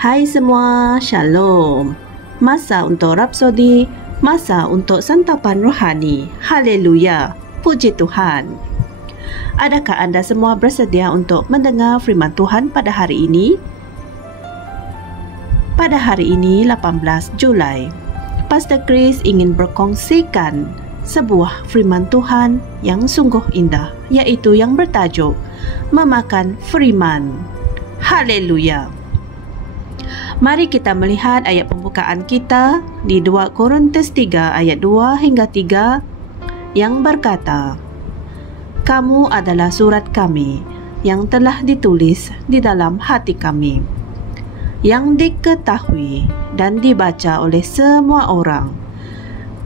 Hai semua, Shalom. Masa untuk Rapsodi, masa untuk santapan rohani. Haleluya, puji Tuhan. Adakah anda semua bersedia untuk mendengar firman Tuhan pada hari ini? Pada hari ini, 18 Julai, Pastor Chris ingin berkongsikan sebuah firman Tuhan yang sungguh indah, yaitu yang bertajuk Memakan Firman. Haleluya. Mari kita melihat ayat pembukaan kita di 2 Korintus 3 ayat 2 hingga 3 yang berkata, "Kamu adalah surat kami yang telah ditulis di dalam hati kami, yang diketahui dan dibaca oleh semua orang,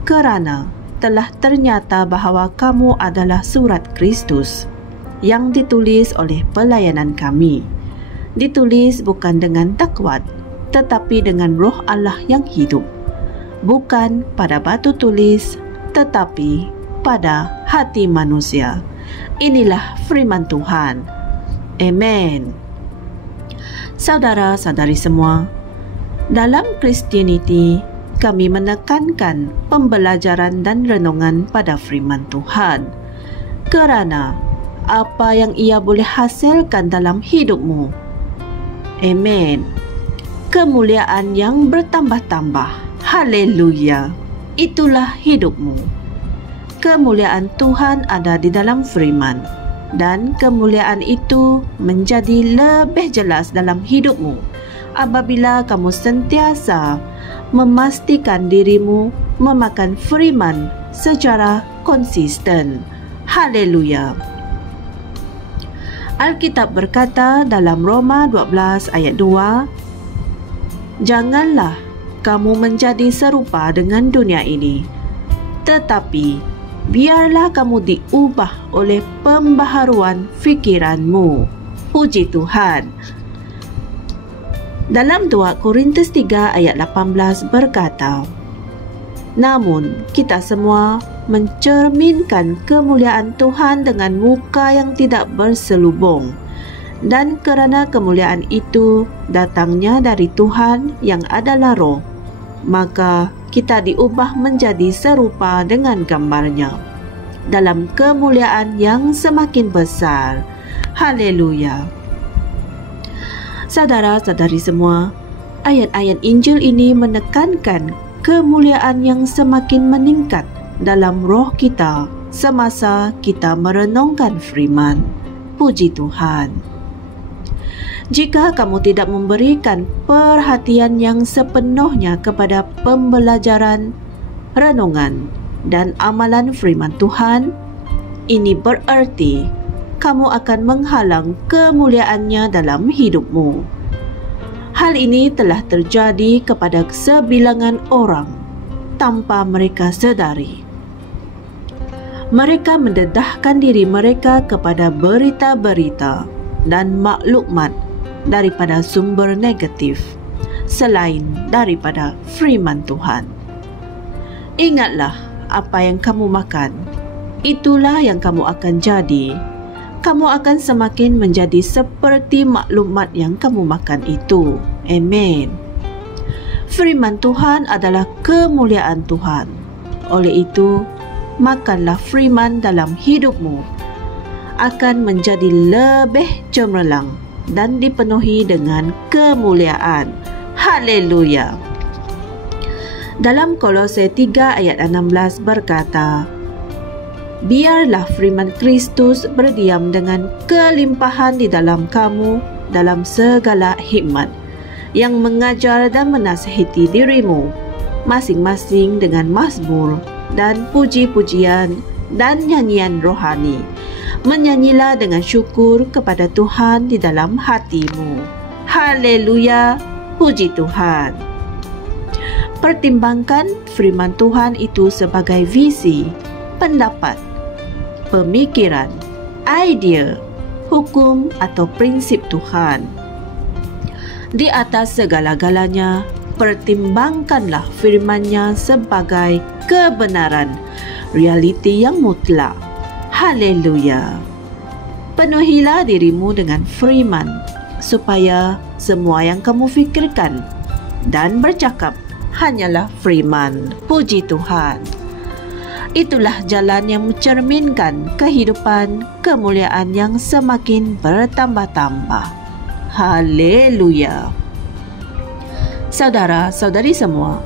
kerana telah ternyata bahawa kamu adalah surat Kristus yang ditulis oleh pelayanan kami, ditulis bukan dengan takwat, tetapi dengan Roh Allah yang hidup, bukan pada batu tulis, tetapi pada hati manusia." Inilah firman Tuhan. Amen. Saudara-saudari semua, dalam Christianity, kami menekankan pembelajaran dan renungan pada firman Tuhan, kerana apa yang ia boleh hasilkan dalam hidupmu. Amen. Kemuliaan yang bertambah-tambah. Haleluya. Itulah hidupmu. Kemuliaan Tuhan ada di dalam firman, dan kemuliaan itu menjadi lebih jelas dalam hidupmu apabila kamu sentiasa memastikan dirimu memakan firman secara konsisten. Haleluya. Alkitab berkata dalam Roma 12 ayat 2, "Janganlah kamu menjadi serupa dengan dunia ini, tetapi biarlah kamu diubah oleh pembaharuan fikiranmu." Puji Tuhan. Dalam 2 Korintus 3 ayat 18 berkata, "Namun kita semua mencerminkan kemuliaan Tuhan dengan muka yang tidak berselubung. Dan kerana kemuliaan itu datangnya dari Tuhan yang adalah Roh, maka kita diubah menjadi serupa dengan gambarnya dalam kemuliaan yang semakin besar." Haleluya. Saudara-saudari semua, ayat-ayat Injil ini menekankan kemuliaan yang semakin meningkat dalam roh kita semasa kita merenungkan firman. Puji Tuhan. Jika kamu tidak memberikan perhatian yang sepenuhnya kepada pembelajaran, renungan, dan amalan firman Tuhan, ini berarti kamu akan menghalang kemuliaannya dalam hidupmu. Hal ini telah terjadi kepada sebilangan orang tanpa mereka sedari. Mereka mendedahkan diri mereka kepada berita-berita dan maklumat daripada sumber negatif selain daripada firman Tuhan. Ingatlah, apa yang kamu makan, itulah yang kamu akan jadi. Kamu akan semakin menjadi seperti maklumat yang kamu makan itu. Amen. Firman Tuhan adalah kemuliaan Tuhan. Oleh itu, makanlah firman dalam hidupmu, akan menjadi lebih cemerlang dan dipenuhi dengan kemuliaan. Haleluya. Dalam Kolose 3 ayat 16 berkata, "Biarlah firman Kristus berdiam dengan kelimpahan di dalam kamu dalam segala hikmat, yang mengajar dan menasihati dirimu masing-masing dengan mazmur dan puji-pujian dan nyanyian rohani. Menyanyilah dengan syukur kepada Tuhan di dalam hatimu." Haleluya, puji Tuhan. Pertimbangkan firman Tuhan itu sebagai visi, pendapat, pemikiran, idea, hukum atau prinsip Tuhan. Di atas segala-galanya, pertimbangkanlah firman-Nya sebagai kebenaran, realiti yang mutlak. Haleluya. Penuhilah dirimu dengan firman supaya semua yang kamu fikirkan dan bercakap hanyalah firman. Puji Tuhan. Itulah jalan yang mencerminkan kehidupan kemuliaan yang semakin bertambah-tambah. Haleluya. Saudara-saudari semua,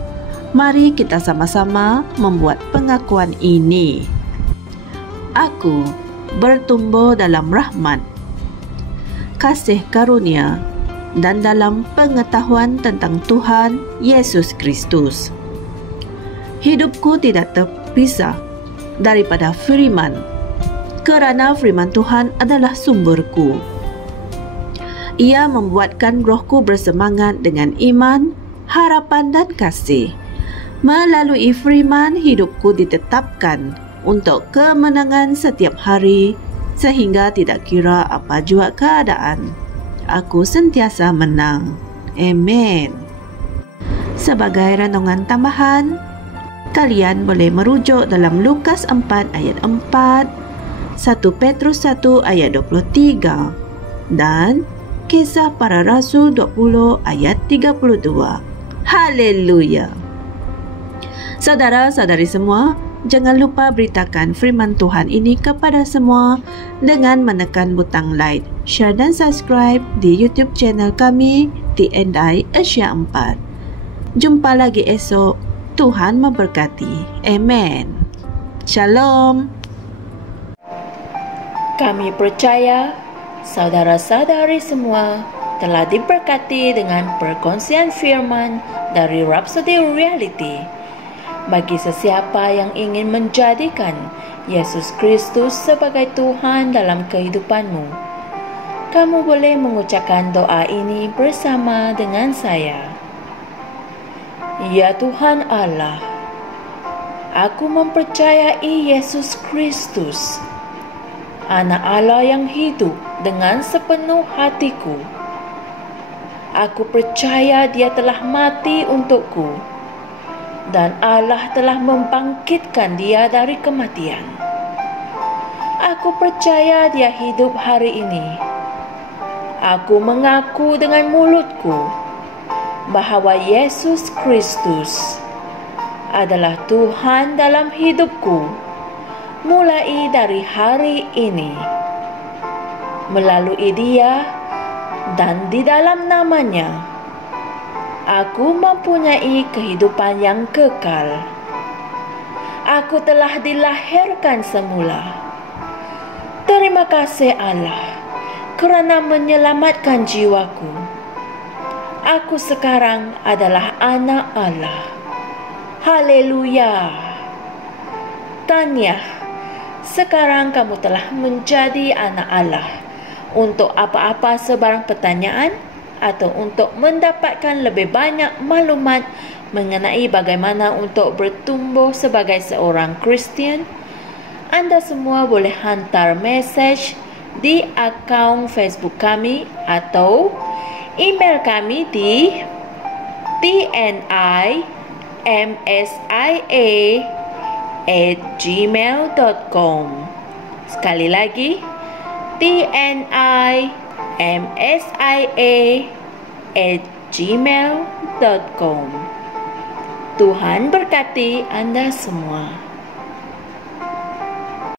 mari kita sama-sama membuat pengakuan ini. Aku bertumbuh dalam rahmat, kasih karunia, dan dalam pengetahuan tentang Tuhan Yesus Kristus. Hidupku tidak terpisah daripada firman, kerana firman Tuhan adalah sumberku. Ia membuatkan rohku bersemangat dengan iman, harapan dan kasih. Melalui firman, hidupku ditetapkan untuk kemenangan setiap hari, sehingga tidak kira apa jua keadaan, aku sentiasa menang. Amen. Sebagai renungan tambahan, kalian boleh merujuk dalam Lukas 4 ayat 4, 1 Petrus 1 ayat 23, dan Kisah Para Rasul 20 ayat 32. Haleluya. Saudara-saudari semua, jangan lupa beritakan firman Tuhan ini kepada semua dengan menekan butang like, share dan subscribe di YouTube channel kami TNI Asia 4. Jumpa lagi esok. Tuhan memberkati. Amen. Shalom. Kami percaya saudara-saudari semua telah diberkati dengan perkongsian firman dari Rhapsody Reality. Bagi sesiapa yang ingin menjadikan Yesus Kristus sebagai Tuhan dalam kehidupanmu, kamu boleh mengucapkan doa ini bersama dengan saya. Ya Tuhan Allah, aku mempercayai Yesus Kristus, Anak Allah yang hidup dengan sepenuh hatiku. Aku percaya Dia telah mati untukku, dan Allah telah membangkitkan Dia dari kematian. Aku percaya Dia hidup hari ini. Aku mengaku dengan mulutku bahawa Yesus Kristus adalah Tuhan dalam hidupku mulai dari hari ini. Melalui Dia dan di dalam nama-Nya, aku mempunyai kehidupan yang kekal. Aku telah dilahirkan semula. Terima kasih Allah kerana menyelamatkan jiwaku. Aku sekarang adalah anak Allah. Haleluya. Tahniah, sekarang kamu telah menjadi anak Allah. Untuk apa-apa sebarang pertanyaan atau untuk mendapatkan lebih banyak maklumat mengenai bagaimana untuk bertumbuh sebagai seorang Kristian, anda semua boleh hantar mesej di akaun Facebook kami atau email kami di tnimsia@gmail.com. Sekali lagi, tnimsia@gmail.com. Tuhan berkati anda semua.